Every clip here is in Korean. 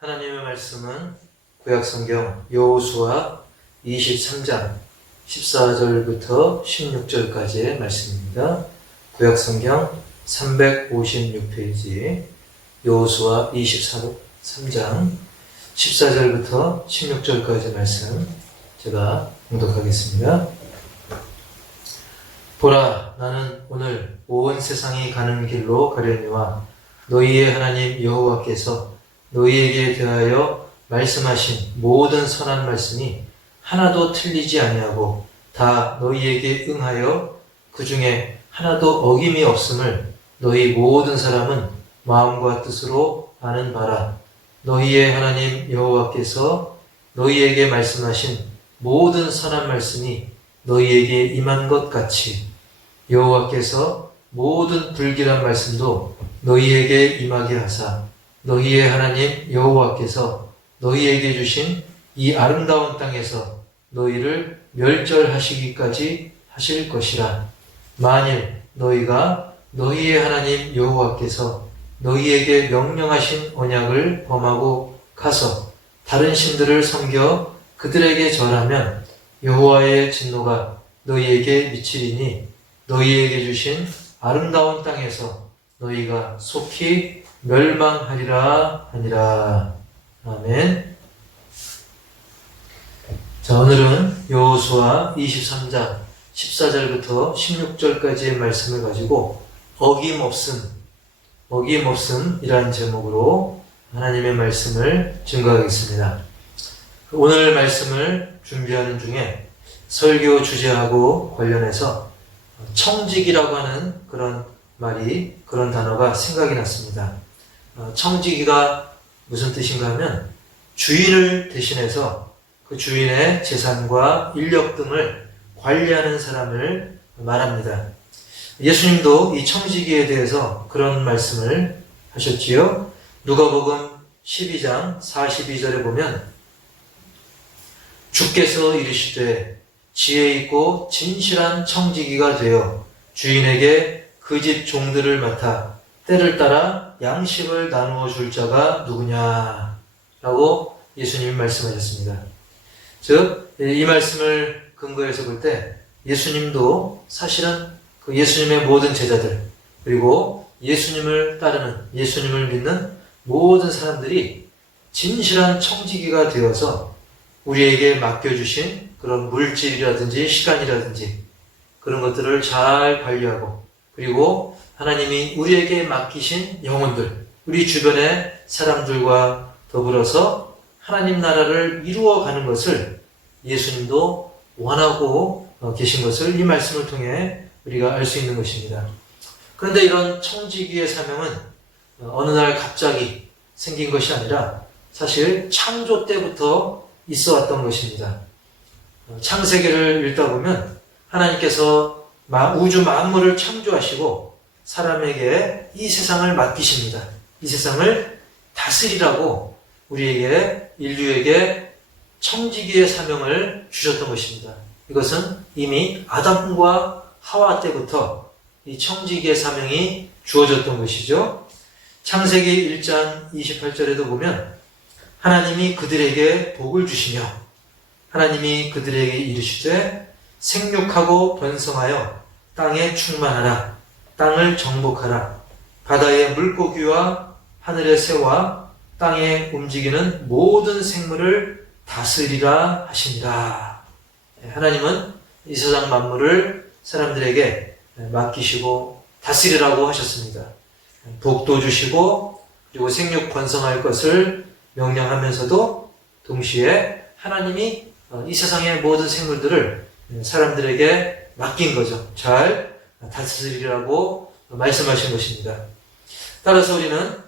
하나님의 말씀은 구약성경 여호수아 23장 14절부터 16절까지의 말씀입니다. 구약성경 356페이지 여호수아 23장 14절부터 16절까지 말씀 제가 봉독하겠습니다. 보라, 나는 오늘 온 세상이 가는 길로 가려니와 너희의 하나님 여호와께서 너희에게 대하여 말씀하신 모든 선한 말씀이 하나도 틀리지 아니하고 다 너희에게 응하여 그 중에 하나도 어김이 없음을 너희 모든 사람은 마음과 뜻으로 아는 바라. 너희의 하나님 여호와께서 너희에게 말씀하신 모든 선한 말씀이 너희에게 임한 것 같이 여호와께서 모든 불길한 말씀도 너희에게 임하게 하사 너희의 하나님 여호와께서 너희에게 주신 이 아름다운 땅에서 너희를 멸절하시기까지 하실 것이라. 만일 너희가 너희의 하나님 여호와께서 너희에게 명령하신 언약을 범하고 가서 다른 신들을 섬겨 그들에게 절하면 여호와의 진노가 너희에게 미치리니 너희에게 주신 아름다운 땅에서 너희가 속히 멸망하리라 하니라. 아멘. 자, 오늘은 여호수아 23장 14절부터 16절까지의 말씀을 가지고 어김없음이라는 제목으로 하나님의 말씀을 증거하겠습니다. 오늘 말씀을 준비하는 중에 설교 주제하고 관련해서 청지기라고 하는 그런 단어가 생각이 났습니다. 청지기가 무슨 뜻인가 하면 주인을 대신해서 그 주인의 재산과 인력 등을 관리하는 사람을 말합니다. 예수님도 이 청지기에 대해서 그런 말씀을 하셨지요. 누가복음 12장 42절에 보면 주께서 이르시되 지혜 있고 진실한 청지기가 되어 주인에게 그 집 종들을 맡아 때를 따라 양식을 나누어 줄 자가 누구냐 라고 예수님이 말씀하셨습니다. 즉, 이 말씀을 근거해서 볼 때 예수님도 사실은 그 예수님의 모든 제자들 그리고 예수님을 따르는 예수님을 믿는 모든 사람들이 진실한 청지기가 되어서 우리에게 맡겨주신 그런 물질이라든지 시간이라든지 그런 것들을 잘 관리하고 그리고 하나님이 우리에게 맡기신 영혼들, 우리 주변의 사람들과 더불어서 하나님 나라를 이루어가는 것을 예수님도 원하고 계신 것을 이 말씀을 통해 우리가 알 수 있는 것입니다. 그런데 이런 청지기의 사명은 어느 날 갑자기 생긴 것이 아니라 사실 창조 때부터 있어 왔던 것입니다. 창세기를 읽다 보면 하나님께서 우주 만물을 창조하시고 사람에게 이 세상을 맡기십니다. 이 세상을 다스리라고 우리에게 인류에게 청지기의 사명을 주셨던 것입니다. 이것은 이미 아담과 하와 때부터 이 청지기의 사명이 주어졌던 것이죠. 창세기 1장 28절에도 보면 하나님이 그들에게 복을 주시며 하나님이 그들에게 이르시되 생육하고 번성하여 땅에 충만하라. 땅을 정복하라. 바다의 물고기와 하늘의 새와 땅에 움직이는 모든 생물을 다스리라 하시니라. 하나님은 이 세상 만물을 사람들에게 맡기시고 다스리라고 하셨습니다. 복도 주시고 그리고 생육 번성할 것을 명령하면서도 동시에 하나님이 이 세상의 모든 생물들을 사람들에게 맡긴 거죠. 잘 다스리라고 말씀하신 것입니다. 따라서 우리는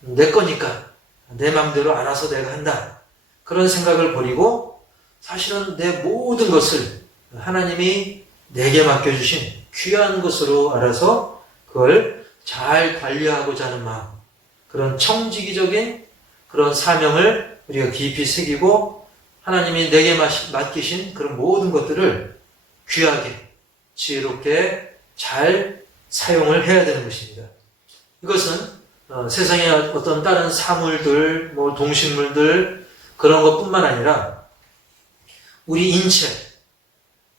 내 거니까 내 마음대로 알아서 내가 한다. 그런 생각을 버리고 사실은 내 모든 것을 하나님이 내게 맡겨주신 귀한 것으로 알아서 그걸 잘 관리하고자 하는 마음, 그런 청지기적인 그런 사명을 우리가 깊이 새기고 하나님이 내게 맡기신 그런 모든 것들을 귀하게, 지혜롭게 잘 사용을 해야 되는 것입니다. 이것은 세상의 어떤 다른 사물들, 뭐 동식물들 그런 것뿐만 아니라 우리 인체,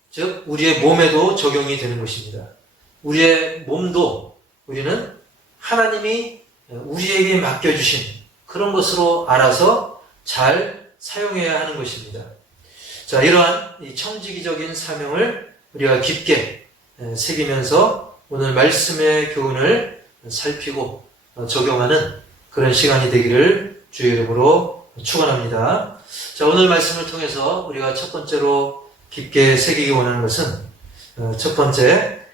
즉 우리의 몸에도 적용이 되는 것입니다. 우리의 몸도 우리는 하나님이 우리에게 맡겨주신 그런 것으로 알아서 잘 사용해야 하는 것입니다. 자, 이러한 이 청지기적인 사명을 우리가 깊게 새기면서 오늘 말씀의 교훈을 살피고 적용하는 그런 시간이 되기를 주의 이름으로 축원합니다. 자, 오늘 말씀을 통해서 우리가 첫 번째로 깊게 새기기 원하는 것은 첫 번째,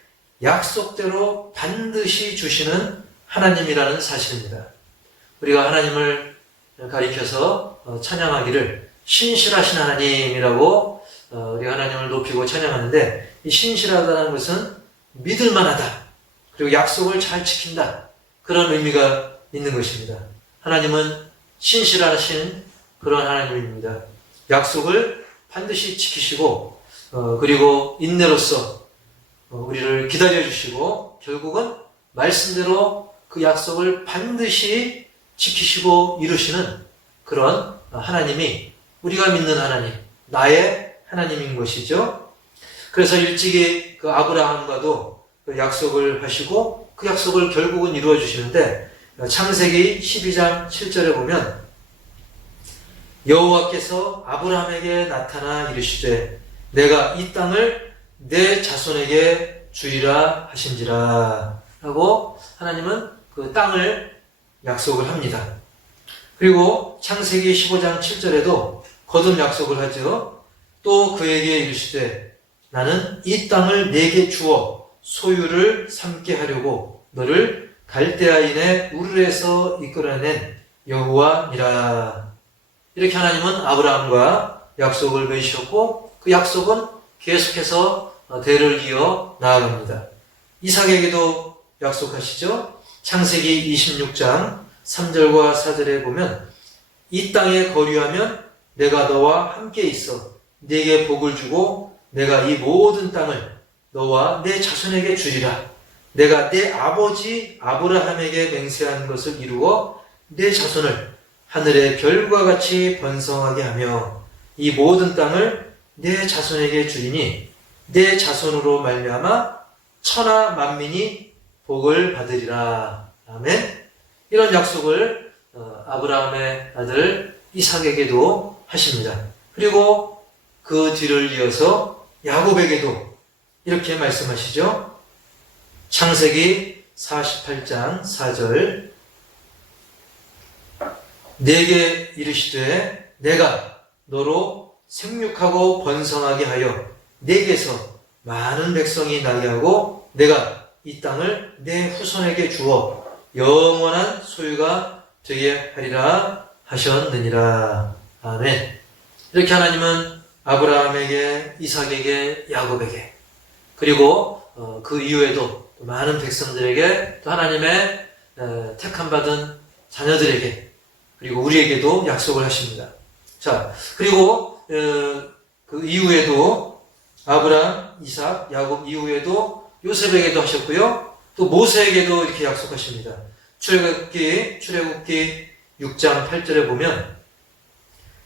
약속대로 반드시 주시는 하나님이라는 사실입니다. 우리가 하나님을 가리켜서 찬양하기를 신실하신 하나님이라고 우리가 하나님을 높이고 찬양하는데, 이 신실하다는 것은 믿을만하다, 그리고 약속을 잘 지킨다, 그런 의미가 있는 것입니다. 하나님은 신실하신 그런 하나님입니다. 약속을 반드시 지키시고 그리고 인내로서 우리를 기다려주시고 결국은 말씀대로 그 약속을 반드시 지키시고 이루시는 그런 하나님이 우리가 믿는 하나님, 나의 하나님인 것이죠. 그래서 일찍이 그 아브라함과도 그 약속을 하시고 그 약속을 결국은 이루어 주시는데, 창세기 12장 7절에 보면 여호와께서 아브라함에게 나타나 이르시되 내가 이 땅을 내 자손에게 주리라 하신지라 하고 하나님은 그 땅을 약속을 합니다. 그리고 창세기 15장 7절에도 거듭 약속을 하죠. 또 그에게 이르시되 나는 이 땅을 내게 주어 소유를 삼게 하려고 너를 갈대아인의 우르에서 이끌어낸 여호와니라. 이렇게 하나님은 아브라함과 약속을 맺으셨고 그 약속은 계속해서 대를 이어 나아갑니다. 이삭에게도 약속하시죠. 창세기 26장 3절과 4절에 보면 이 땅에 거류하면 내가 너와 함께 있어 네게 복을 주고 내가 이 모든 땅을 너와 내 자손에게 주리라. 내가 내 아버지 아브라함에게 맹세한 것을 이루어 내 자손을 하늘의 별과 같이 번성하게 하며 이 모든 땅을 내 자손에게 주리니 내 자손으로 말미암아 천하 만민이 복을 받으리라. 아멘. 이런 약속을 아브라함의 아들 이삭에게도 하십니다. 그리고 그 뒤를 이어서 야곱에게도 이렇게 말씀하시죠. 창세기 48장 4절 내게 이르시되 내가 너로 생육하고 번성하게 하여 내게서 많은 백성이 나게 하고 내가 이 땅을 내 후손에게 주어 영원한 소유가 되게 하리라 하셨느니라. 아멘. 이렇게 하나님은 아브라함에게, 이삭에게, 야곱에게, 그리고 그 이후에도 많은 백성들에게, 또 하나님의 택함받은 자녀들에게, 그리고 우리에게도 약속을 하십니다. 자, 그리고 그 이후에도 아브라함, 이삭, 야곱 이후에도 요셉에게도 하셨고요. 또 모세에게도 이렇게 약속하십니다. 출애굽기 6장 8절에 보면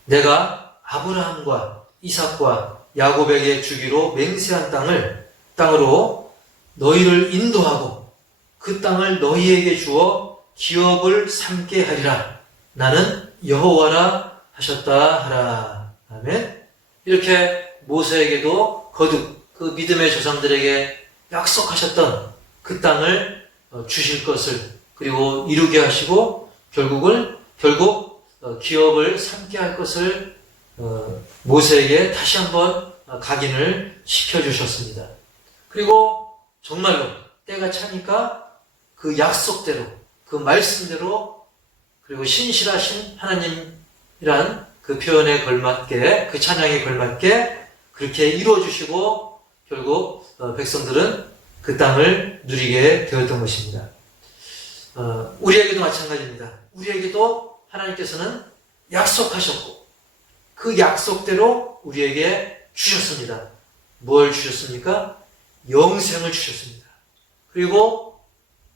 내가 아브라함과 이삭과 야곱에게 주기로 맹세한 땅으로 너희를 인도하고 그 땅을 너희에게 주어 기업을 삼게 하리라. 나는 여호와라 하셨다 하라. 아멘. 이렇게 모세에게도 거듭 그 믿음의 조상들에게 약속하셨던 그 땅을 주실 것을, 그리고 이루게 하시고 결국 기업을 삼게 할 것을 모세에게 다시 한번 각인을 시켜주셨습니다. 그리고 정말로 때가 차니까 그 약속대로, 그 말씀대로, 그리고 신실하신 하나님이란 그 표현에 걸맞게, 그 찬양에 걸맞게 그렇게 이루어주시고 결국 백성들은 그 땅을 누리게 되었던 것입니다. 우리에게도 마찬가지입니다. 우리에게도 하나님께서는 약속하셨고 그 약속대로 우리에게 주셨습니다. 뭘 주셨습니까? 영생을 주셨습니다. 그리고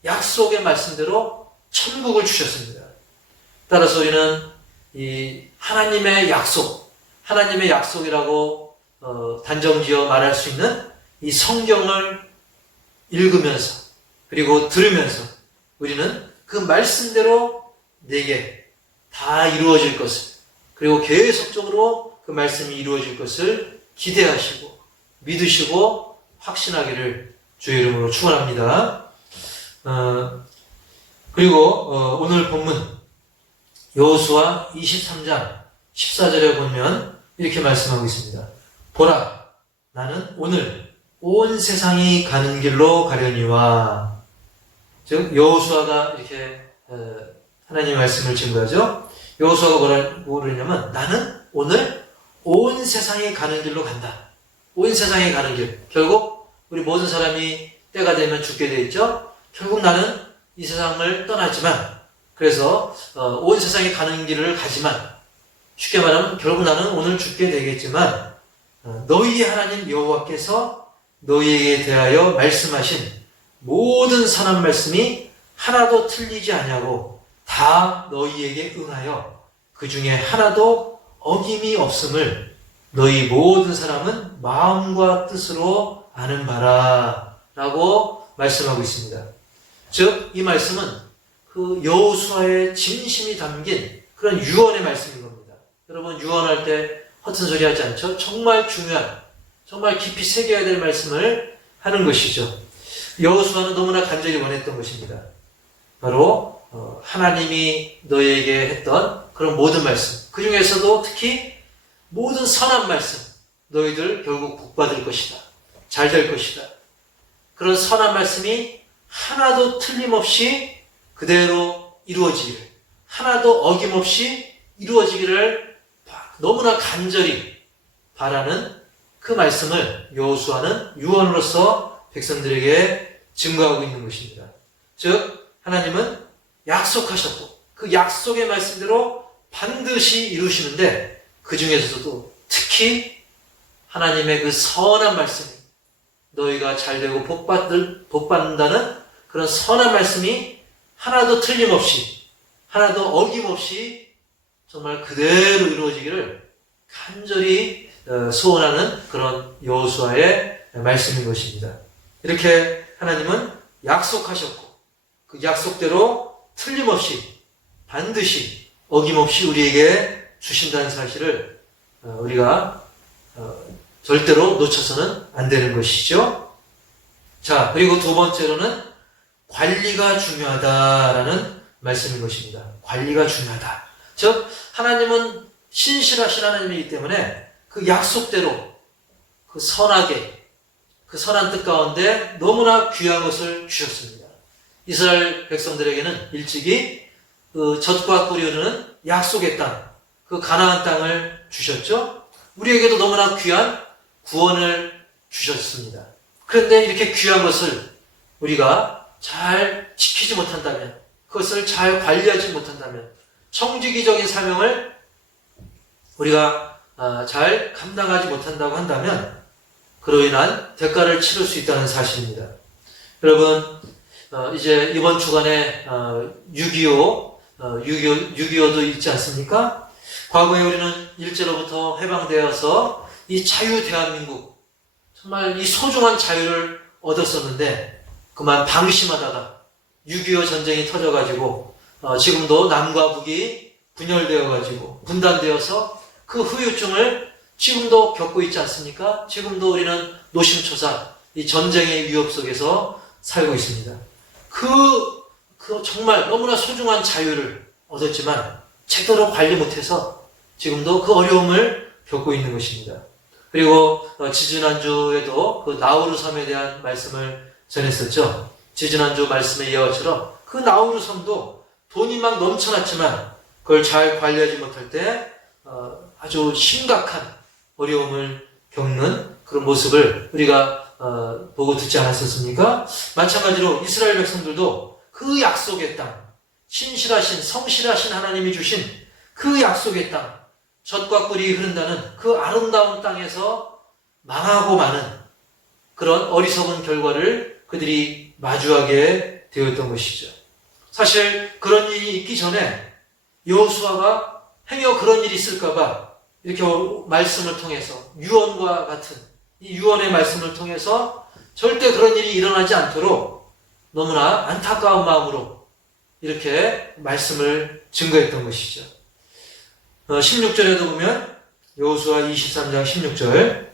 약속의 말씀대로 천국을 주셨습니다. 따라서 우리는 이 하나님의 약속이라고 단정지어 말할 수 있는 이 성경을 읽으면서 그리고 들으면서 우리는 그 말씀대로 내게 다 이루어질 것을, 그리고 계속적으로 그 말씀이 이루어질 것을 기대하시고 믿으시고 확신하기를 주의 이름으로 축원합니다. 그리고 오늘 본문 여호수아 23장 14절에 보면 이렇게 말씀하고 있습니다. 보라, 나는 오늘 온 세상이 가는 길로 가려니와. 즉 여호수아가 이렇게 하나님의 말씀을 증거하죠. 여호수아가 뭐라고 그러냐면, 나는 오늘 온 세상이 가는 길로 간다. 온 세상이 가는 길. 결국 우리 모든 사람이 때가 되면 죽게 돼 있죠. 결국 나는 이 세상을 떠나지만, 그래서 온 세상이 가는 길을 가지만, 쉽게 말하면 결국 나는 오늘 죽게 되겠지만 너희의 하나님 여호와께서 너희에게 대하여 말씀하신 모든 선한 말씀이 하나도 틀리지 아니하고 다 너희에게 응하여 그 중에 하나도 어김이 없음을 너희 모든 사람은 마음과 뜻으로 아는 바라 라고 말씀하고 있습니다. 즉 이 말씀은 그 여호수아의 진심이 담긴 그런 유언의 말씀인 겁니다. 여러분 유언할 때 허튼 소리 하지 않죠? 정말 중요한, 정말 깊이 새겨야 될 말씀을 하는 것이죠. 여호수아는 너무나 간절히 원했던 것입니다. 바로 하나님이 너희에게 했던 그런 모든 말씀, 그 중에서도 특히 모든 선한 말씀, 너희들 결국 복받을 것이다, 잘 될 것이다, 그런 선한 말씀이 하나도 틀림없이 그대로 이루어지기를, 하나도 어김없이 이루어지기를 너무나 간절히 바라는 그 말씀을 여호수아는 유언으로서 백성들에게 증거하고 있는 것입니다. 즉 하나님은 약속하셨고 그 약속의 말씀대로 반드시 이루시는데, 그 중에서도 특히 하나님의 그 선한 말씀이, 너희가 잘되고 복받는다는 그런 선한 말씀이 하나도 틀림없이, 하나도 어김없이 정말 그대로 이루어지기를 간절히 소원하는 그런 여호수아의 말씀인 것입니다. 이렇게 하나님은 약속하셨고 그 약속대로 틀림없이 반드시 어김없이 우리에게 주신다는 사실을 우리가 절대로 놓쳐서는 안 되는 것이죠. 자, 그리고 두 번째로는 관리가 중요하다라는 말씀인 것입니다. 관리가 중요하다. 즉 하나님은 신실하신 하나님이기 때문에 그 약속대로 그 선하게, 그 선한 뜻 가운데 너무나 귀한 것을 주셨습니다. 이스라엘 백성들에게는 일찍이 그 젖과 꿀이 흐르는 약속의 땅, 그 가나안 땅을 주셨죠. 우리에게도 너무나 귀한 구원을 주셨습니다. 그런데 이렇게 귀한 것을 우리가 잘 지키지 못한다면, 그것을 잘 관리하지 못한다면, 청지기적인 사명을 우리가 잘 감당하지 못한다고 한다면 그로 인한 대가를 치를 수 있다는 사실입니다. 여러분 이제 이번 주간에 6.25도 있지 않습니까? 과거에 우리는 일제로부터 해방되어서 이 자유 대한민국, 정말 이 소중한 자유를 얻었었는데 그만 방심하다가 6.25 전쟁이 터져가지고 지금도 남과 북이 분열되어가지고 분단되어서 그 후유증을 지금도 겪고 있지 않습니까? 지금도 우리는 노심초사 이 전쟁의 위협 속에서 살고 있습니다. 그 정말 너무나 소중한 자유를 얻었지만 제대로 관리 못해서 지금도 그 어려움을 겪고 있는 것입니다. 그리고 지지난주에도 그 나우루 섬에 대한 말씀을 전했었죠. 지지난주 말씀의 예화처럼 그 나우루 섬도 돈이 막 넘쳐났지만 그걸 잘 관리하지 못할 때 아주 심각한 어려움을 겪는 그런 모습을 우리가 보고 듣지 않았었습니까? 마찬가지로 이스라엘 백성들도 그 약속의 땅, 신실하신 성실하신 하나님이 주신 그 약속의 땅, 젖과 꿀이 흐른다는 그 아름다운 땅에서 망하고 마는 그런 어리석은 결과를 그들이 마주하게 되었던 것이죠. 사실 그런 일이 있기 전에 여호수아가 행여 그런 일이 있을까봐 이렇게 말씀을 통해서 유언과 같은 이 유언의 말씀을 통해서 절대 그런 일이 일어나지 않도록 너무나 안타까운 마음으로 이렇게 말씀을 증거했던 것이죠. 16절에도 보면 여호수아 23장 16절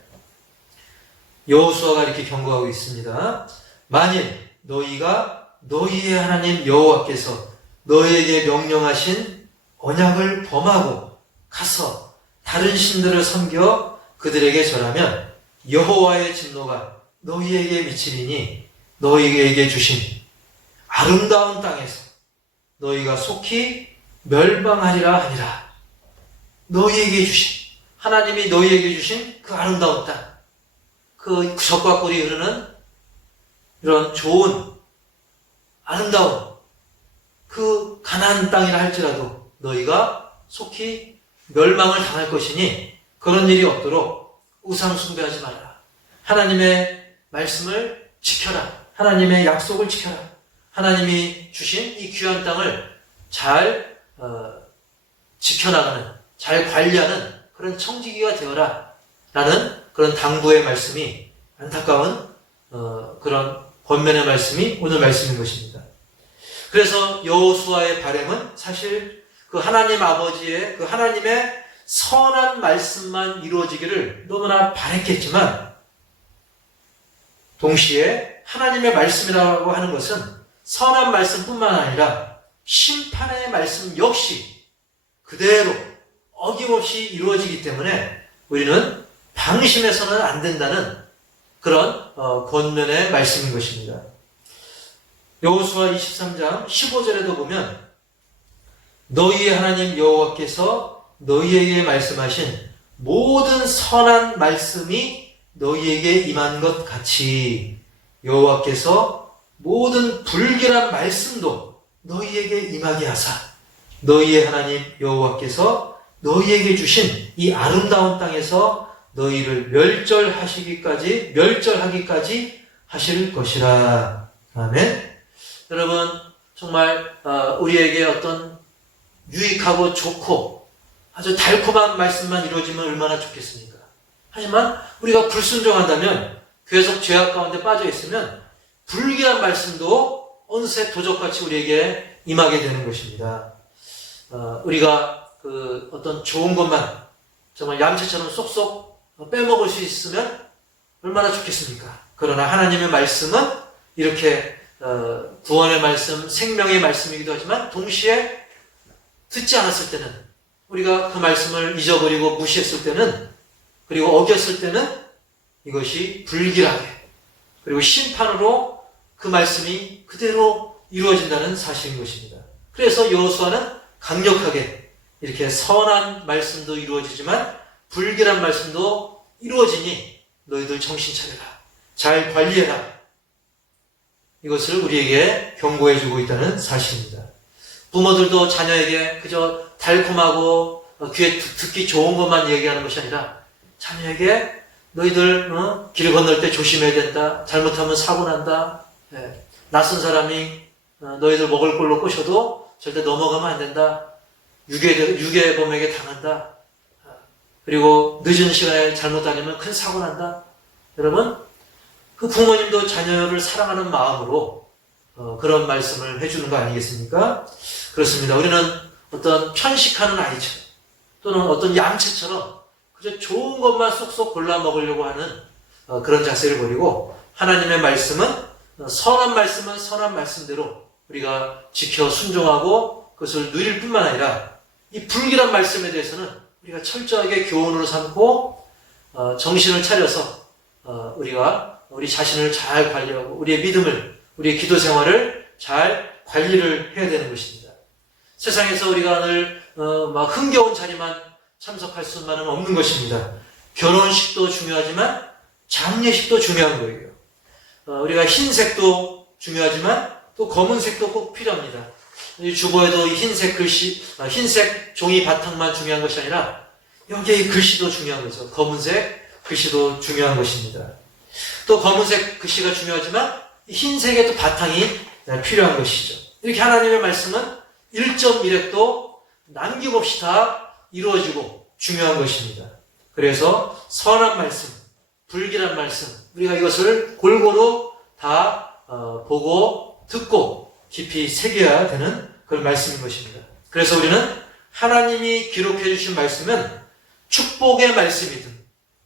여호수아가 이렇게 경고하고 있습니다. 만일 너희가 너희의 하나님 여호와께서 너희에게 명령하신 언약을 범하고 가서 다른 신들을 섬겨 그들에게 절하면 여호와의 진노가 너희에게 미치리니 너희에게 주신 아름다운 땅에서 너희가 속히 멸망하리라 하니라. 너희에게 주신 하나님이 너희에게 주신 그 아름다운 땅, 그 젖과 꿀이 흐르는 이런 좋은 아름다운 그 가나안 땅이라 할지라도 너희가 속히 멸망을 당할 것이니 그런 일이 없도록 우상 숭배하지 말아라. 하나님의 말씀을 지켜라. 하나님의 약속을 지켜라. 하나님이 주신 이 귀한 땅을 잘 지켜나가는, 잘 관리하는 그런 청지기가 되어라 라는 그런 당부의 말씀이, 안타까운 그런 권면의 말씀이 오늘 말씀인 것입니다. 그래서 여호수아의 바람은 사실 그 하나님 아버지의 그 하나님의 선한 말씀만 이루어지기를 너무나 바랬겠지만, 동시에 하나님의 말씀이라고 하는 것은 선한 말씀뿐만 아니라 심판의 말씀 역시 그대로 어김없이 이루어지기 때문에 우리는 방심해서는 안 된다는 그런 권면의 말씀인 것입니다. 여호수아 23장 15절에도 보면 너희의 하나님 여호와께서 너희에게 말씀하신 모든 선한 말씀이 너희에게 임한 것 같이 여호와께서 모든 불길한 말씀도 너희에게 임하게 하사 너희의 하나님 여호와께서 너희에게 주신 이 아름다운 땅에서 너희를 멸절하기까지 하실 것이라. 아멘. 여러분, 정말 우리에게 어떤 유익하고 좋고 아주 달콤한 말씀만 이루어지면 얼마나 좋겠습니까? 하지만 우리가 불순종한다면, 계속 죄악 가운데 빠져 있으면 불길한 말씀도 어느새 도적같이 우리에게 임하게 되는 것입니다. 우리가 그 어떤 좋은 것만 정말 얌체처럼 쏙쏙 빼먹을 수 있으면 얼마나 좋겠습니까? 그러나 하나님의 말씀은 이렇게 구원의 말씀, 생명의 말씀이기도 하지만 동시에 듣지 않았을 때는, 우리가 그 말씀을 잊어버리고 무시했을 때는, 그리고 어겼을 때는 이것이 불길하게, 그리고 심판으로 그 말씀이 그대로 이루어진다는 사실인 것입니다. 그래서 여호수아는 강력하게 이렇게 선한 말씀도 이루어지지만 불길한 말씀도 이루어지니 너희들 정신 차려라. 잘 관리해라. 이것을 우리에게 경고해주고 있다는 사실입니다. 부모들도 자녀에게 그저 달콤하고 귀에 듣기 좋은 것만 얘기하는 것이 아니라 자녀에게 너희들 길 건널 때 조심해야 된다. 잘못하면 사고 난다. 낯선 사람이 너희들 먹을 걸로 꼬셔도 절대 넘어가면 안 된다. 유괴범에게 당한다. 그리고 늦은 시간에 잘못 다니면 큰 사고 난다. 여러분, 그 부모님도 자녀를 사랑하는 마음으로 그런 말씀을 해주는 거 아니겠습니까? 그렇습니다. 우리는 어떤 편식하는 아이처럼 또는 어떤 얌체처럼 그저 좋은 것만 쏙쏙 골라 먹으려고 하는 그런 자세를 버리고, 하나님의 말씀은 선한 말씀은 선한 말씀대로 우리가 지켜 순종하고 그것을 누릴 뿐만 아니라 이 불길한 말씀에 대해서는 우리가 철저하게 교훈으로 삼고 정신을 차려서 우리가 우리 자신을 잘 관리하고 우리의 믿음을, 우리의 기도 생활을 잘 관리를 해야 되는 것입니다. 세상에서 우리가 늘 막 흥겨운 자리만 참석할 수만은 없는 것입니다. 결혼식도 중요하지만 장례식도 중요한 거예요. 우리가 흰색도 중요하지만 또 검은색도 꼭 필요합니다. 이 주보에도 이 흰색 글씨, 흰색 종이 바탕만 중요한 것이 아니라 여기에 이 글씨도 중요한 거죠. 검은색 글씨도 중요한 것입니다. 또 검은색 글씨가 중요하지만 흰색의 또 바탕이 필요한 것이죠. 이렇게 하나님의 말씀은 1.1획도 남김없이 다 이루어지고 중요한 것입니다. 그래서 선한 말씀, 불길한 말씀, 우리가 이것을 골고루 다 보고 듣고 깊이 새겨야 되는 그런 말씀인 것입니다. 그래서 우리는 하나님이 기록해 주신 말씀은 축복의 말씀이든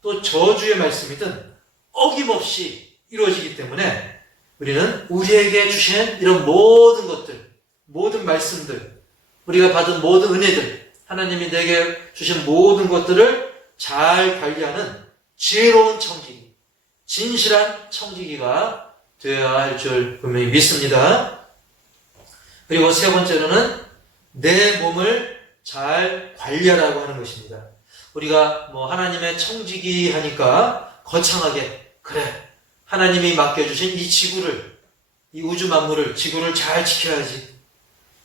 또 저주의 말씀이든 어김없이 이루어지기 때문에 우리는 우리에게 주신 이런 모든 것들, 모든 말씀들, 우리가 받은 모든 은혜들, 하나님이 내게 주신 모든 것들을 잘 관리하는 지혜로운 청지기, 진실한 청지기가 되어야 할 줄 분명히 믿습니다. 그리고 세 번째로는 내 몸을 잘 관리하라고 하는 것입니다. 우리가 하나님의 청지기 하니까 거창하게, 그래, 하나님이 맡겨주신 이 지구를, 이 우주 만물을, 지구를 잘 지켜야지.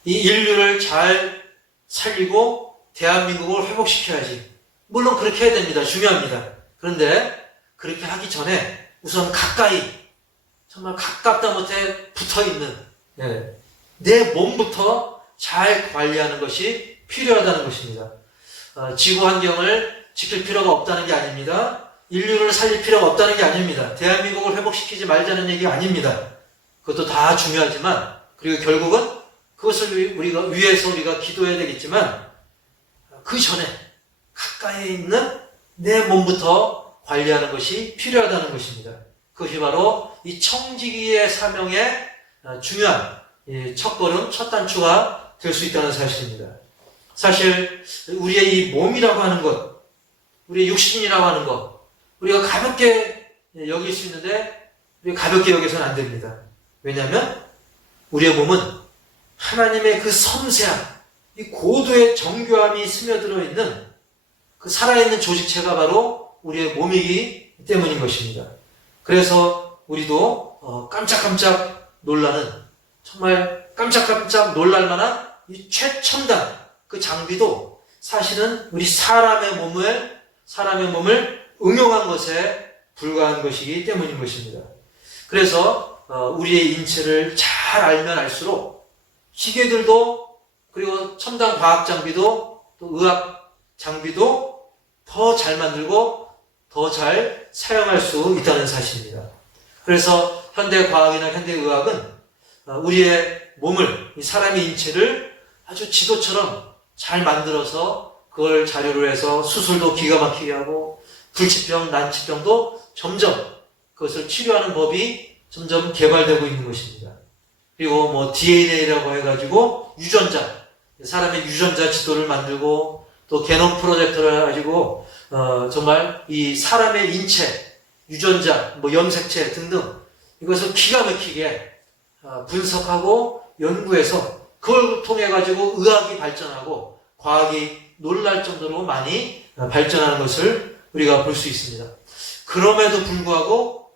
이 인류를 잘 살리고 대한민국을 회복시켜야지. 물론 그렇게 해야 됩니다. 중요합니다. 그런데 그렇게 하기 전에 우선 가까이, 정말 가깝다 못해 붙어있는 내 몸부터 잘 관리하는 것이 필요하다는 것입니다. 지구 환경을 지킬 필요가 없다는 게 아닙니다. 인류를 살릴 필요가 없다는 게 아닙니다. 대한민국을 회복시키지 말자는 얘기가 아닙니다. 그것도 다 중요하지만, 그리고 결국은 그것을 위해서 우리가 기도해야 되겠지만, 그 전에 가까이에 있는 내 몸부터 관리하는 것이 필요하다는 것입니다. 그것이 바로 이 청지기의 사명의 중요한 첫걸음, 첫 단추가 될 수 있다는 사실입니다. 사실 우리의 이 몸이라고 하는 것, 우리의 육신이라고 하는 것, 우리가 가볍게 여길 수 있는데 우리가 가볍게 여겨서는 안 됩니다. 왜냐하면 우리의 몸은 하나님의 그 섬세한 이 고도의 정교함이 스며들어 있는 그 살아있는 조직체가 바로 우리의 몸이기 때문인 것입니다. 그래서 우리도 깜짝깜짝 놀라는, 정말 깜짝깜짝 놀랄만한 이 최첨단 그 장비도 사실은 우리 사람의 몸을 응용한 것에 불과한 것이기 때문인 것입니다. 그래서 우리의 인체를 잘 알면 알수록 기계들도, 그리고 첨단 과학 장비도, 또 의학 장비도 더 잘 만들고 더 잘 사용할 수 있다는 사실입니다. 그래서 현대 과학이나 현대 의학은 우리의 몸을, 이 사람의 인체를 아주 지도처럼 잘 만들어서 그걸 자료로 해서 수술도 기가 막히게 하고 불치병, 난치병도 점점 그것을 치료하는 법이 점점 개발되고 있는 것입니다. 그리고 DNA라고 해가지고 유전자, 사람의 유전자 지도를 만들고 또 게놈 프로젝터를 가지고 정말 이 사람의 인체, 유전자, 염색체 등등 이것을 기가 막히게 분석하고 연구해서 그걸 통해 가지고 의학이 발전하고 과학이 놀랄 정도로 많이 발전하는 것을 우리가 볼 수 있습니다. 그럼에도 불구하고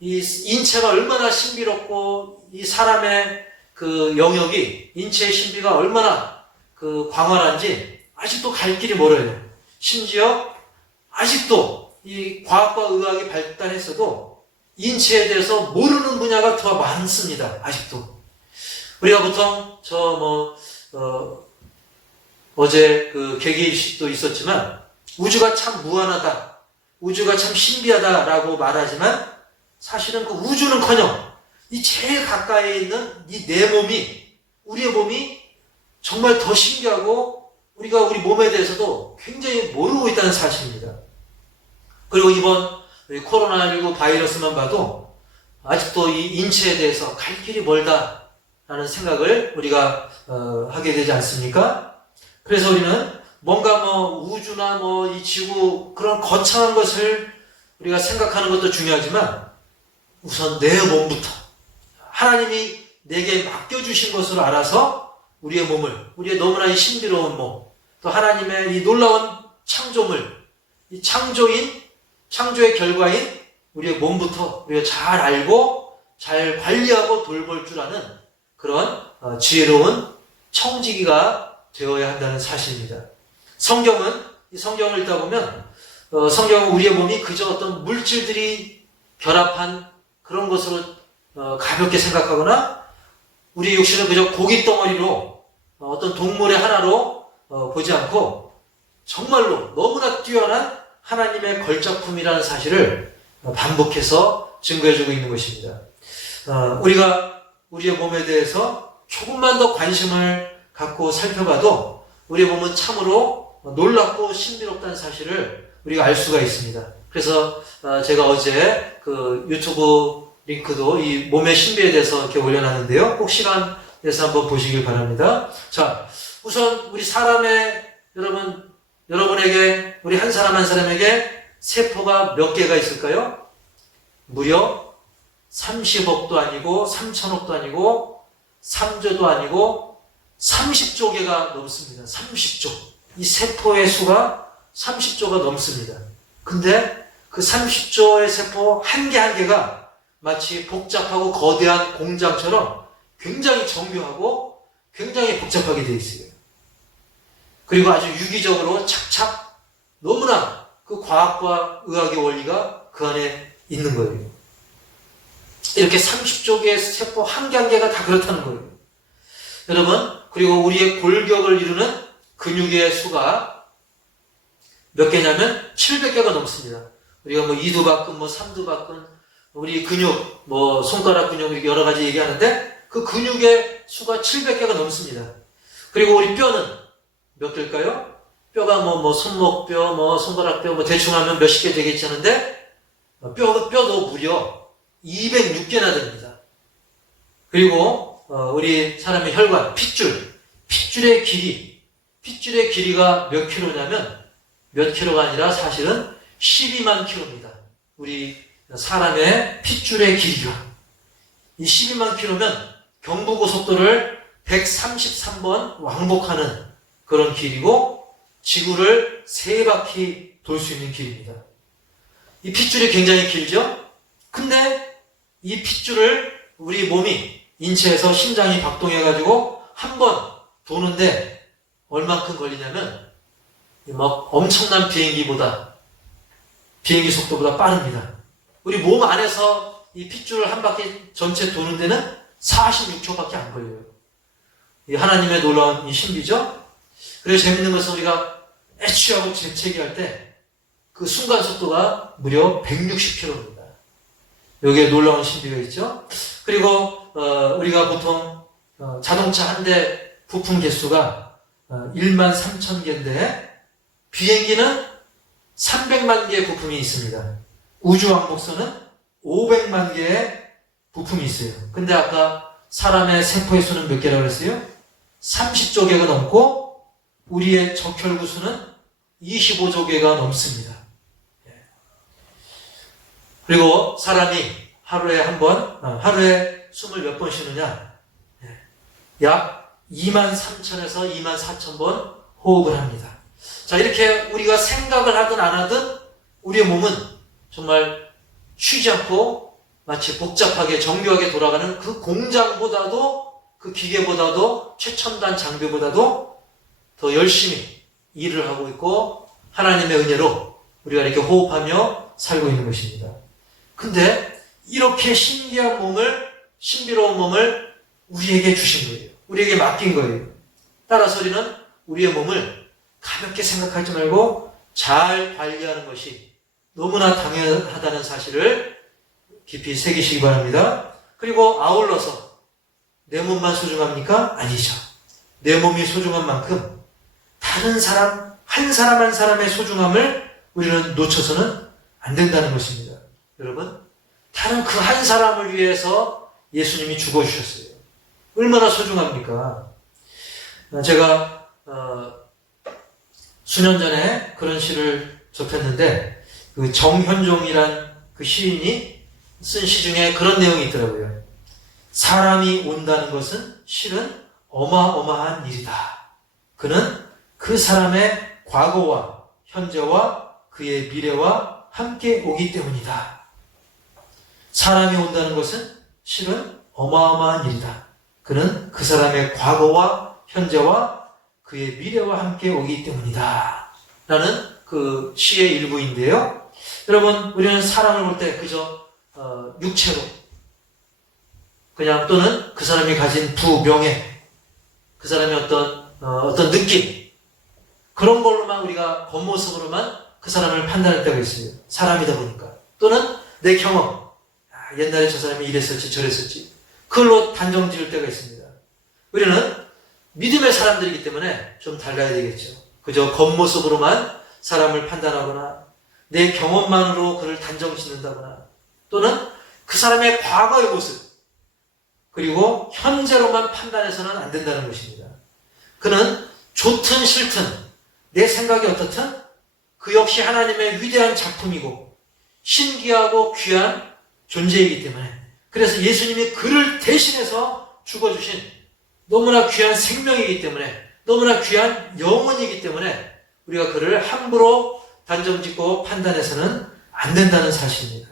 이 인체가 얼마나 신비롭고 이 사람의 그 영역이, 인체의 신비가 얼마나 그 광활한지 아직도 갈 길이 멀어요. 심지어 아직도 이 과학과 의학이 발달했어도 인체에 대해서 모르는 분야가 더 많습니다. 아직도. 우리가 보통 어제 그 개기식도 있었지만 우주가 참 무한하다, 우주가 참 신비하다라고 말하지만 사실은 그 우주는커녕 이 제일 가까이에 있는 이 내 몸이, 우리의 몸이 정말 더 신기하고 우리가 우리 몸에 대해서도 굉장히 모르고 있다는 사실입니다. 그리고 이번 코로나19 바이러스만 봐도 아직도 이 인체에 대해서 갈 길이 멀다라는 생각을 우리가 하게 되지 않습니까? 그래서 우리는 뭔가 우주나 이 지구 그런 거창한 것을 우리가 생각하는 것도 중요하지만 우선 내 몸부터 하나님이 내게 맡겨주신 것으로 알아서 우리의 몸을, 우리의 너무나 이 신비로운 몸, 또 하나님의 이 놀라운 창조물, 이 창조의 결과인 우리의 몸부터 우리가 잘 알고 잘 관리하고 돌볼 줄 아는 그런 지혜로운 청지기가 되어야 한다는 사실입니다. 이 성경을 읽다 보면 성경은 우리의 몸이 그저 어떤 물질들이 결합한 그런 것으로 가볍게 생각하거나 우리 육신을 그저 고기 덩어리로 어떤 동물의 하나로 보지 않고 정말로 너무나 뛰어난 하나님의 걸작품이라는 사실을 반복해서 증거해주고 있는 것입니다. 우리가 우리의 몸에 대해서 조금만 더 관심을 갖고 살펴봐도 우리의 몸은 참으로 놀랍고 신비롭다는 사실을 우리가 알 수가 있습니다. 그래서 제가 어제 그 유튜브 링크도 이 몸의 신비에 대해서 이렇게 올려놨는데요. 꼭 시간 내서 한번 보시길 바랍니다. 자, 우선 우리 여러분에게 우리 한 사람 한 사람에게 세포가 몇 개가 있을까요? 무려 30억도 아니고 3천억도 아니고 3조도 아니고 30조 개가 넘습니다. 30조. 이 세포의 수가 30조가 넘습니다. 근데 그 30조의 세포 한 개 한 개가 마치 복잡하고 거대한 공장처럼 굉장히 정교하고 굉장히 복잡하게 되어 있어요. 그리고 아주 유기적으로 착착 너무나 그 과학과 의학의 원리가 그 안에 있는 거예요. 이렇게 30조 개의 세포 한 개 한 개가 다 그렇다는 거예요. 여러분, 그리고 우리의 골격을 이루는 근육의 수가 몇 개냐면 700개가 넘습니다. 우리가 이두박근, 삼두박근, 우리 근육, 손가락 근육 여러 가지 얘기하는데 그 근육의 수가 700개가 넘습니다. 그리고 우리 뼈는 몇 개일까요? 뼈가 손목뼈, 손가락뼈, 대충 하면 몇십 개 되겠지 하는데, 뼈도 무려 206개나 됩니다. 그리고, 우리 사람의 혈관, 핏줄의 길이가 몇 킬로냐면, 몇 킬로가 아니라 사실은 12만 킬로입니다. 우리 사람의 핏줄의 길이가. 이 12만 킬로면 경부고속도를 133번 왕복하는 그런 길이고 지구를 3바퀴 돌 수 있는 길입니다. 이 핏줄이 굉장히 길죠? 근데 이 핏줄을 우리 몸이 인체에서 심장이 박동해가지고 한 번 도는데 얼만큼 걸리냐면 엄청난 비행기 속도보다 빠릅니다. 우리 몸 안에서 이 핏줄을 한 바퀴 전체 도는 데는 46초밖에 안 걸려요. 이 하나님의 놀라운 이 신비죠? 그리고 재밌는 것은 우리가 애취하고 재채기할 때 그 순간 속도가 무려 160km입니다. 여기에 놀라운 신비가 있죠? 그리고 우리가 보통 자동차 한 대 부품 개수가 1만 3천 개인데 비행기는 300만 개의 부품이 있습니다. 우주왕복선은 500만 개의 부품이 있어요. 근데 아까 사람의 세포의 수는 몇 개라고 했어요? 30조 개가 넘고 우리의 적혈구 수는 25조 개가 넘습니다. 그리고 사람이 하루에 숨을 몇 번 쉬느냐? 약 2만 3천에서 2만 4천 번 호흡을 합니다. 자, 이렇게 우리가 생각을 하든 안 하든 우리의 몸은 정말 쉬지 않고 마치 복잡하게 정교하게 돌아가는 그 공장보다도 그 기계보다도 최첨단 장비보다도 더 열심히 일을 하고 있고 하나님의 은혜로 우리가 이렇게 호흡하며 살고 있는 것입니다. 근데 이렇게 신비로운 몸을 우리에게 주신 거예요. 우리에게 맡긴 거예요. 따라서 우리는 우리의 몸을 가볍게 생각하지 말고 잘 관리하는 것이 너무나 당연하다는 사실을 깊이 새기시기 바랍니다. 그리고 아울러서 내 몸만 소중합니까? 아니죠. 내 몸이 소중한 만큼 다른 사람, 한 사람 한 사람의 소중함을 우리는 놓쳐서는 안 된다는 것입니다. 여러분, 다른 그 한 사람을 위해서 예수님이 죽어주셨어요. 얼마나 소중합니까? 제가 수년 전에 그런 시를 접했는데 그 정현종이란 그 시인이 쓴 시 중에 그런 내용이 있더라고요. 사람이 온다는 것은 실은 어마어마한 일이다. 그는 그 사람의 과거와 현재와 그의 미래와 함께 오기 때문이다. 사람이 온다는 것은 실은 어마어마한 일이다. 그는 그 사람의 과거와 현재와 그의 미래와 함께 오기 때문이다. 라는 그 시의 일부인데요. 여러분, 우리는 사람을 볼 때 그저 육체로 그냥 또는 그 사람이 가진 부명예, 그 사람의 어떤 느낌, 그런 걸로만 우리가 겉모습으로만 그 사람을 판단할 때가 있어요. 사람이다 보니까. 또는 내 경험, 옛날에 저 사람이 이랬었지 저랬었지, 그걸로 단정 지을 때가 있습니다. 우리는 믿음의 사람들이기 때문에 좀 달라야 되겠죠. 그저 겉모습으로만 사람을 판단하거나 내 경험만으로 그를 단정 짓는다거나, 또는 그 사람의 과거의 모습 그리고 현재로만 판단해서는 안 된다는 것입니다. 그는 좋든 싫든 내 생각이 어떻든 그 역시 하나님의 위대한 작품이고 신기하고 귀한 존재이기 때문에, 그래서 예수님이 그를 대신해서 죽어주신 너무나 귀한 생명이기 때문에, 너무나 귀한 영혼이기 때문에 우리가 그를 함부로 단정짓고 판단해서는 안 된다는 사실입니다.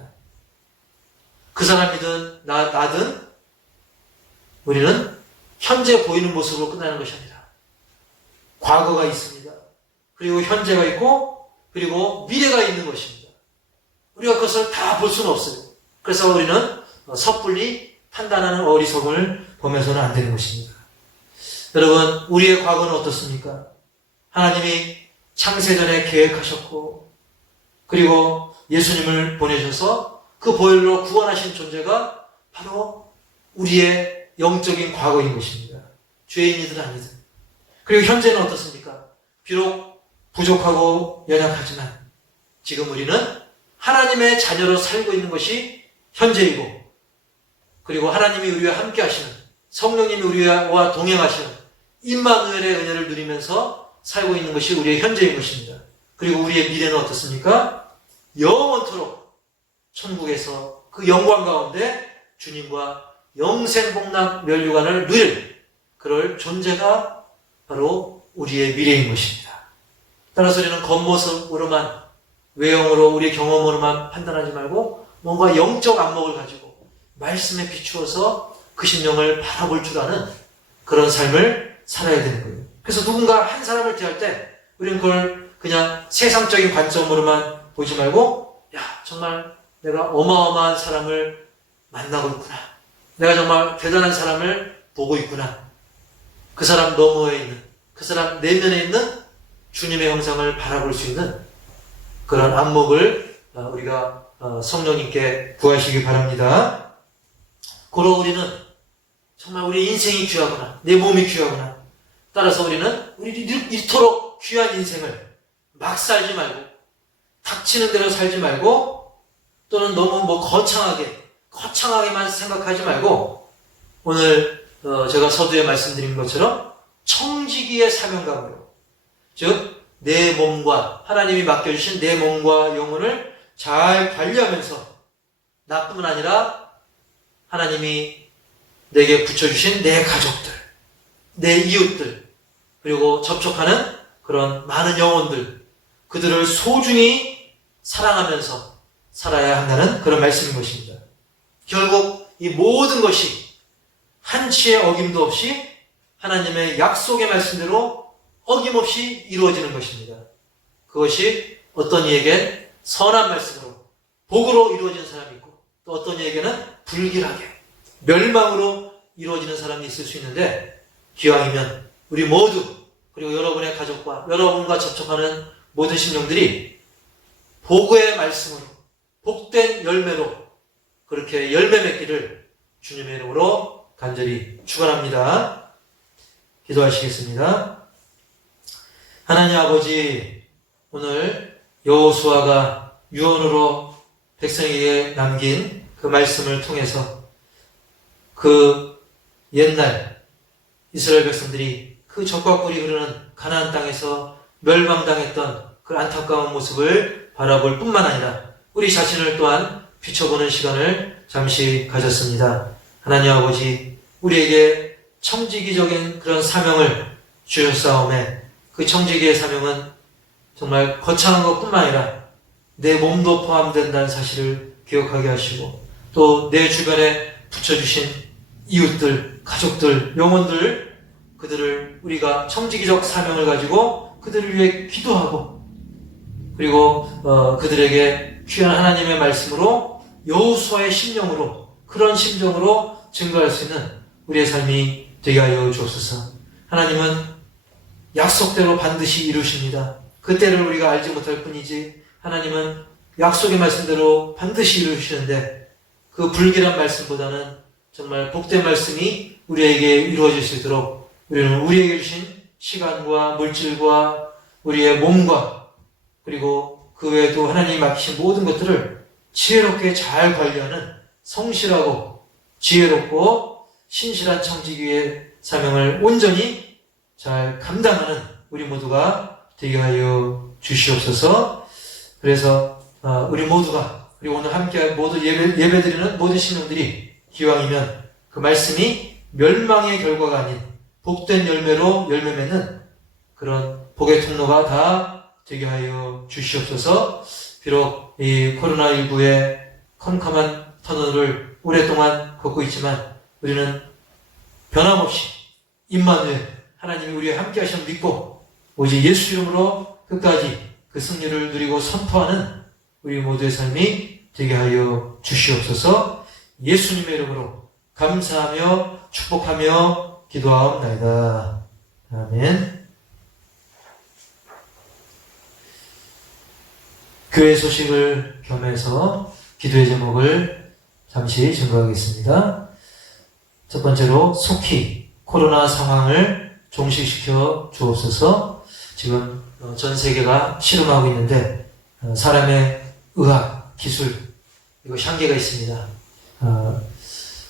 그 사람이든 나든 우리는 현재 보이는 모습으로 끝나는 것이 아니라 과거가 있습니다. 그리고 현재가 있고 그리고 미래가 있는 것입니다. 우리가 그것을 다 볼 수는 없어요. 그래서 우리는 섣불리 판단하는 어리석음을 범해서는 안 되는 것입니다. 여러분, 우리의 과거는 어떻습니까? 하나님이 창세전에 계획하셨고 그리고 예수님을 보내셔서 그 보혈로 구원하신 존재가 바로 우리의 영적인 과거인 것입니다. 죄인이든 아니든. 그리고 현재는 어떻습니까? 비록 부족하고 연약하지만 지금 우리는 하나님의 자녀로 살고 있는 것이 현재이고, 그리고 하나님이 우리와 함께 하시는, 성령님이 우리와 동행하시는 임마누엘의 은혜를 누리면서 살고 있는 것이 우리의 현재인 것입니다. 그리고 우리의 미래는 어떻습니까? 영원토록 천국에서 그 영광 가운데 주님과 영생복락 멸류관을 누릴 그럴 존재가 바로 우리의 미래인 것입니다. 따라서 우리는 겉모습으로만, 외형으로, 우리의 경험으로만 판단하지 말고 뭔가 영적 안목을 가지고 말씀에 비추어서 그 심령을 바라볼 줄 아는 그런 삶을 살아야 되는 거예요. 그래서 누군가 한 사람을 대할 때 우리는 그걸 그냥 세상적인 관점으로만 보지 말고, 야, 정말 내가 어마어마한 사람을 만나고 있구나, 내가 정말 대단한 사람을 보고 있구나, 그 사람 너머에 있는, 그 사람 내면에 있는 주님의 형상을 바라볼 수 있는 그런 안목을 우리가 성령님께 구하시기 바랍니다. 고로 우리는 정말 우리 인생이 귀하구나, 내 몸이 귀하구나, 따라서 우리는 이토록 귀한 인생을 막 살지 말고, 닥치는 대로 살지 말고, 또는 너무 거창하게만 생각하지 말고, 오늘 제가 서두에 말씀드린 것처럼 청지기의 사명감으로, 즉 내 몸과, 하나님이 맡겨주신 내 몸과 영혼을 잘 관리하면서, 나뿐만 아니라 하나님이 내게 붙여주신 내 가족들, 내 이웃들, 그리고 접촉하는 그런 많은 영혼들, 그들을 소중히 사랑하면서 살아야 한다는 그런 말씀인 것입니다. 결국 이 모든 것이 한치의 어김도 없이 하나님의 약속의 말씀대로 어김없이 이루어지는 것입니다. 그것이 어떤 이에겐 선한 말씀으로, 복으로 이루어지는 사람이 있고, 또 어떤 이에게는 불길하게, 멸망으로 이루어지는 사람이 있을 수 있는데, 기왕이면 우리 모두, 그리고 여러분의 가족과 여러분과 접촉하는 모든 심령들이 복의 말씀으로, 복된 열매로 그렇게 열매 맺기를 주님의 이름으로 간절히 축원합니다. 기도하시겠습니다. 하나님 아버지, 오늘 여호수아가 유언으로 백성에게 남긴 그 말씀을 통해서 그 옛날 이스라엘 백성들이 그 적과 꿀이 흐르는 가나안 땅에서 멸망당했던 그 안타까운 모습을 바라볼 뿐만 아니라 우리 자신을 또한 비춰보는 시간을 잠시 가졌습니다. 하나님 아버지, 우리에게 청지기적인 그런 사명을 주셨사오매, 그 청지기의 사명은 정말 거창한 것뿐만 아니라 내 몸도 포함된다는 사실을 기억하게 하시고, 또 내 주변에 붙여주신 이웃들, 가족들, 영혼들, 그들을 우리가 청지기적 사명을 가지고 그들을 위해 기도하고, 그리고 그들에게 귀한 하나님의 말씀으로 여호수아의 심령으로, 그런 심정으로 증거할 수 있는 우리의 삶이 되게 하여 주옵소서. 하나님은 약속대로 반드시 이루십니다. 그때를 우리가 알지 못할 뿐이지 하나님은 약속의 말씀대로 반드시 이루시는데 그 불길한 말씀보다는 정말 복된 말씀이 우리에게 이루어질 수 있도록 우리는 우리에게 주신 시간과 물질과 우리의 몸과 그리고 그 외에도 하나님이 맡기신 모든 것들을 지혜롭게 잘 관리하는 성실하고 지혜롭고 신실한 청지기의 사명을 온전히 잘 감당하는 우리 모두가 되게 하여 주시옵소서. 그래서 우리 모두가 그리고 오늘 함께 모두 예배드리는 모든 신령들이 기왕이면 그 말씀이 멸망의 결과가 아닌 복된 열매로 열매 맺는 그런 복의 통로가 다 되게 하여 주시옵소서. 비록 이 코로나19의 컴컴한 터널을 오랫동안 걷고 있지만 우리는 변함없이 임마누엘 하나님이 우리와 함께 하심을 믿고 오직 예수 이름으로 끝까지 그 승리를 누리고 선포하는 우리 모두의 삶이 되게 하여 주시옵소서. 예수님의 이름으로 감사하며 축복하며 기도하옵나이다. 아멘. 교회 소식을 겸해서 기도의 제목을 잠시 증거하겠습니다. 첫 번째로 속히 코로나 상황을 종식시켜 주옵소서. 지금 전 세계가 실험하고 있는데 사람의 의학, 기술 이것이 한계가 있습니다.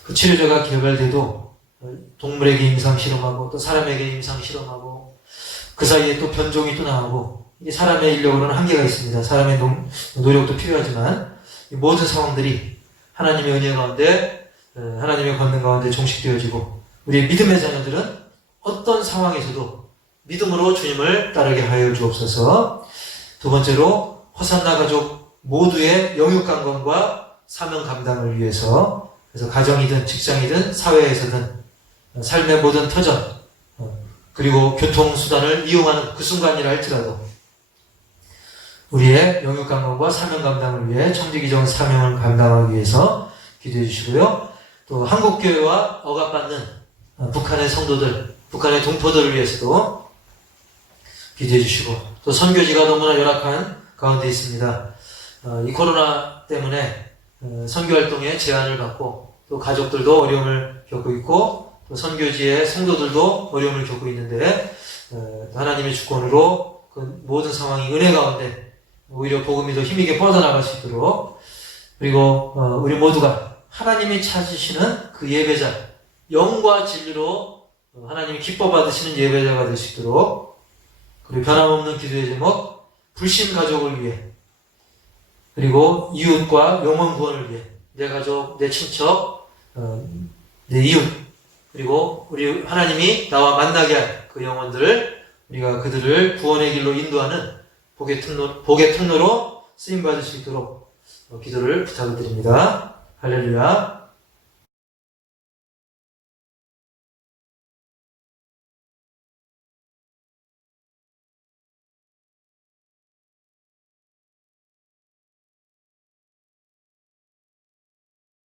그 치료제가 개발돼도 동물에게 임상 실험하고 또 사람에게 임상 실험하고 그 사이에 또 변종이 또 나오고 이 사람의 인력으로는 한계가 있습니다. 사람의 노력도 필요하지만 이 모든 상황들이 하나님의 은혜 가운데 하나님의 권능 가운데 종식되어지고 우리의 믿음의 자녀들은 어떤 상황에서도 믿음으로 주님을 따르게 하여 주옵소서. 두 번째로 호산나 가족 모두의 영육 강건과 사명 감당을 위해서 그래서 가정이든 직장이든 사회에서든 삶의 모든 터전 그리고 교통수단을 이용하는 그 순간이라 할지라도 우리의 영육 강건과 사명 감당을 위해 청지기정 사명을 감당하기 위해서 기도해 주시고요. 또 한국교회와 억압받는 북한의 성도들, 북한의 동포들을 위해서도 기도해 주시고 또 선교지가 너무나 열악한 가운데 있습니다. 이 코로나 때문에 선교활동에 제한을 받고 또 가족들도 어려움을 겪고 있고 또 선교지의 성도들도 어려움을 겪고 있는데 하나님의 주권으로 그 모든 상황이 은혜 가운데 오히려 복음이 더 힘있게 뻗어나갈 수 있도록 그리고 우리 모두가 하나님이 찾으시는 그 예배자 영과 진리로 하나님이 기뻐 받으시는 예배자가 될 수 있도록 그리고 변함없는 기도의 제목 불신 가족을 위해 그리고 이웃과 영혼 구원을 위해 내 가족, 내 친척, 내 이웃 그리고 우리 하나님이 나와 만나게 할 그 영혼들 우리가 그들을 구원의 길로 인도하는 복의 통로로 쓰임받을 수 있도록 기도를 부탁드립니다. 할렐루야.